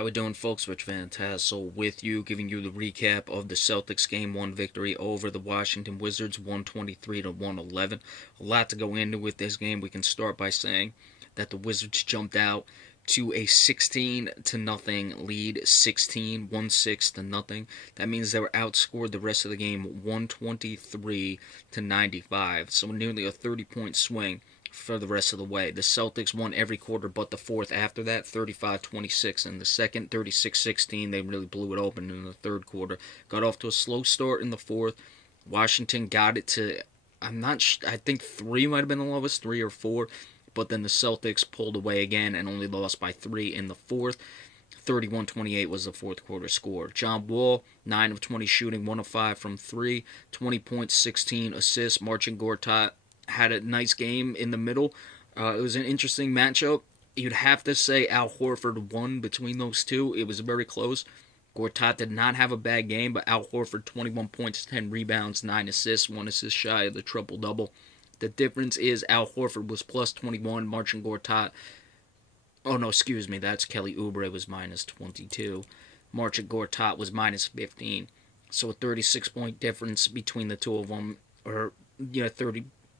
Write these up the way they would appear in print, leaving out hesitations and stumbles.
How we doing, folks? Rich Fantassel with you, giving you the recap of the Celtics Game 1 victory over the Washington Wizards, 123 to 111. A lot to go into with this game. We can start by saying that the Wizards jumped out to a 16 to nothing lead, 16 to nothing. That means they were outscored the rest of the game 123 to 95. So nearly a 30-point swing for the rest of the way. The Celtics won every quarter but the fourth after that, 35-26 in the second, 36-16. They really blew it open in the third quarter. Got off to a slow start in the fourth. Washington got it to, I think three might have been the lowest, 3 or 4. But then the Celtics pulled away again and only lost by 3 in the fourth. 31-28 was the fourth quarter score. John Wall, 9 of 20 shooting, 1 of 5 from 3, 20 points, 16 assists. Marcin Gortat had a nice game in the middle. It was an interesting matchup. You'd have to say Al Horford won between those two. It was very close. Gortat did not have a bad game, but Al Horford, 21 points, 10 rebounds, 9 assists, 1 assist shy of the triple-double. The difference is Al Horford was plus 21, Marcin Gortat, oh no, excuse me, that's Kelly Oubre was minus 22. Marcin Gortat was minus 15. So a 36-point difference between the two of them, or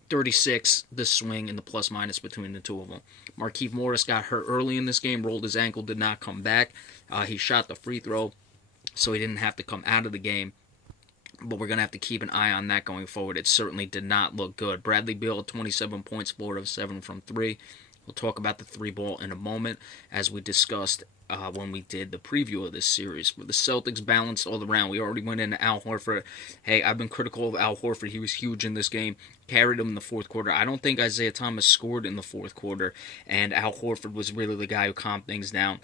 36, the swing and the plus minus between the two of them. Markieff Morris got hurt early in this game, rolled his ankle, did not come back. He shot the free throw, so he didn't have to come out of the game. But we're going to have to keep an eye on that going forward. It certainly did not look good. Bradley Beal, 27 points, 4 of 7 from 3. We'll talk about the 3-ball in a moment, as we discussed when we did the preview of this series. But the Celtics balanced all around. We already went into Al Horford. Hey, I've been critical of Al Horford. He was huge in this game. Carried him in the fourth quarter. I don't think Isaiah Thomas scored in the fourth quarter, and Al Horford was really the guy who calmed things down.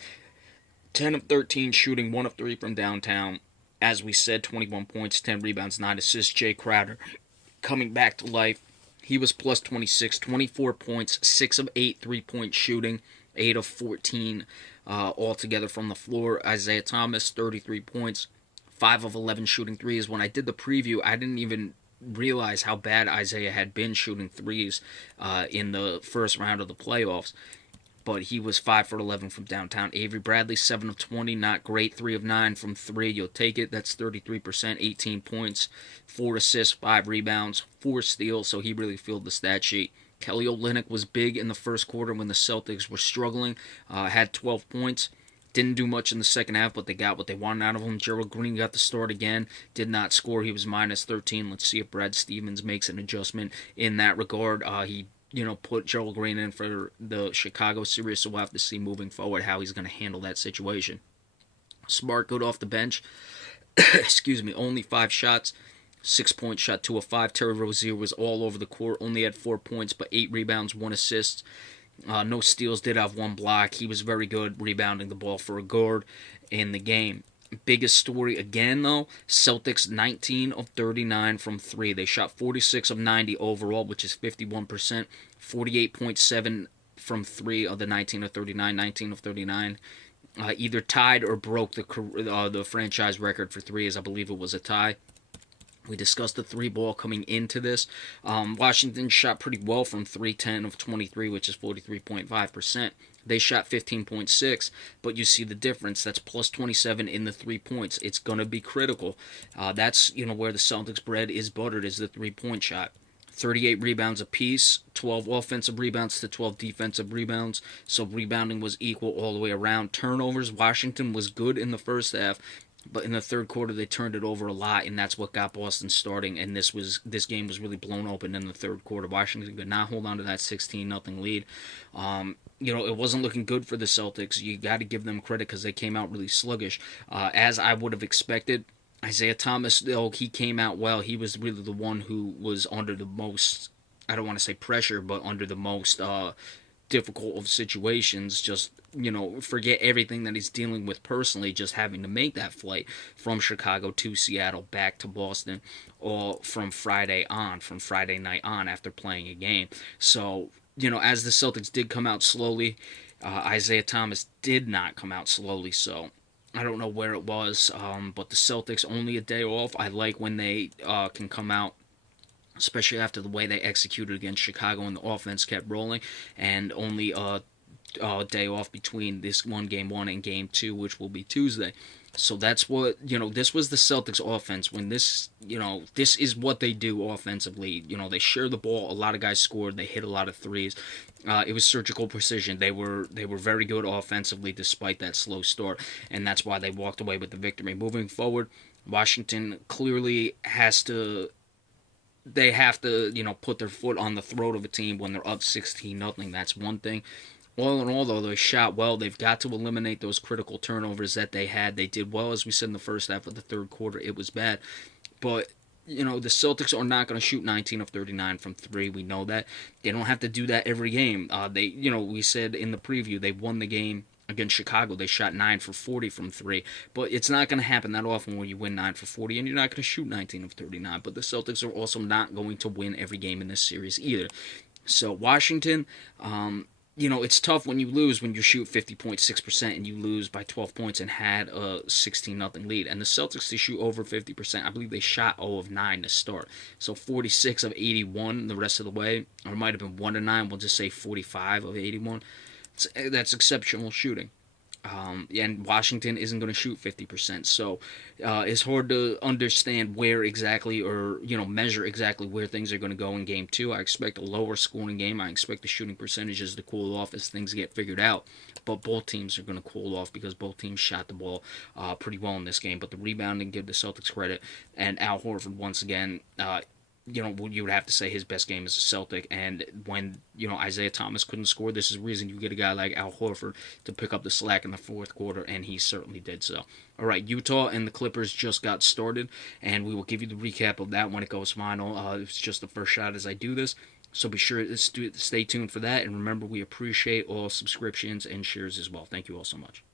10 of 13 shooting, 1 of 3 from downtown. As we said, 21 points, 10 rebounds, 9 assists. Jay Crowder coming back to life. He was plus 26, 24 points, 6 of 8 3-point shooting, 8 of 14 altogether from the floor. Isaiah Thomas, 33 points, 5 of 11 shooting threes. When I did the preview, I didn't even realize how bad Isaiah had been shooting threes in the first round of the playoffs. But he was 5 for 11 from downtown. Avery Bradley, 7 of 20, not great. 3 of 9 from 3, you'll take it. That's 33%, 18 points, 4 assists, 5 rebounds, 4 steals, so he really filled the stat sheet. Kelly Olynyk was big in the first quarter when the Celtics were struggling, had 12 points. Didn't do much in the second half, but they got what they wanted out of him. Gerald Green got the start again. Did not score. He was minus 13. Let's see if Brad Stevens makes an adjustment in that regard. He put Gerald Green in for the Chicago series, so we'll have to see moving forward how he's going to handle that situation. Smart good off the bench. Excuse me, only 5 shots. 6-point shot, 2 of 5. Terry Rozier was all over the court, only had 4 points, but 8 rebounds, 1 assist. No steals, did have 1 block. He was very good rebounding the ball for a guard in the game. Biggest story again, though, Celtics 19 of 39 from 3. They shot 46 of 90 overall, which is 51%. 48.7 from 3 of the 19 of 39. 19 of 39. Either tied or broke the franchise record for threes. I believe it was a tie. We discussed the 3-ball coming into this. Washington shot pretty well from 3, 10 of 23, which is 43.5%. They shot 15.6, but you see the difference. That's plus 27 in the 3 points. It's going to be critical. That's where the Celtics bread is buttered, is the 3-point shot. 38 rebounds apiece, 12 offensive rebounds to 12 defensive rebounds, so rebounding was equal all the way around. Turnovers, Washington was good in the first half, but in the third quarter they turned it over a lot, and that's what got Boston starting, and this game was really blown open in the third quarter. Washington could not hold on to that 16-0 lead. It wasn't looking good for the Celtics. You got to give them credit because they came out really sluggish, as I would have expected. Isaiah Thomas, though, he came out well. He was really the one who was under the most, I don't want to say pressure, but under the most difficult of situations. Just, forget everything that he's dealing with personally, just having to make that flight from Chicago to Seattle, back to Boston, or from Friday night on after playing a game. So, as the Celtics did come out slowly, Isaiah Thomas did not come out slowly, so I don't know where it was, but the Celtics only a day off. I like when they can come out, especially after the way they executed against Chicago and the offense kept rolling, and only day off between this game 1 and game 2, which will be Tuesday. So that's what, this was the Celtics offense when this is what they do offensively. They share the ball. A lot of guys scored. They hit a lot of threes. It was surgical precision. They were very good offensively despite that slow start, and that's why they walked away with the victory. Moving forward, Washington clearly has to put their foot on the throat of a team when they're up 16-0. That's one thing. All in all, though, they shot well. They've got to eliminate those critical turnovers that they had. They did well, as we said, in the first half of the third quarter. It was bad. But, the Celtics are not going to shoot 19 of 39 from 3. We know that. They don't have to do that every game. We said in the preview, they won the game against Chicago. They shot 9 for 40 from 3. But it's not going to happen that often when you win 9 for 40, and you're not going to shoot 19 of 39. But the Celtics are also not going to win every game in this series either. So, Washington, it's tough when you lose when you shoot 50.6% and you lose by 12 points and had a 16-0 lead. And the Celtics, they shoot over 50%. I believe they shot 0 of 9 to start. So 46 of 81 the rest of the way. Or it might have been 1 of 9. We'll just say 45 of 81. That's exceptional shooting. And Washington isn't going to shoot 50%. So it's hard to understand where exactly or, measure exactly where things are going to go in game 2. I expect a lower scoring game. I expect the shooting percentages to cool off as things get figured out. But both teams are going to cool off because both teams shot the ball pretty well in this game. But the rebounding, give the Celtics credit. And Al Horford, once again, you would have to say his best game as a Celtic. And when, Isaiah Thomas couldn't score, this is the reason you get a guy like Al Horford to pick up the slack in the fourth quarter, and he certainly did so. All right, Utah and the Clippers just got started, and we will give you the recap of that when it goes final. It's just the first shot as I do this, so be sure to stay tuned for that. And remember, we appreciate all subscriptions and shares as well. Thank you all so much.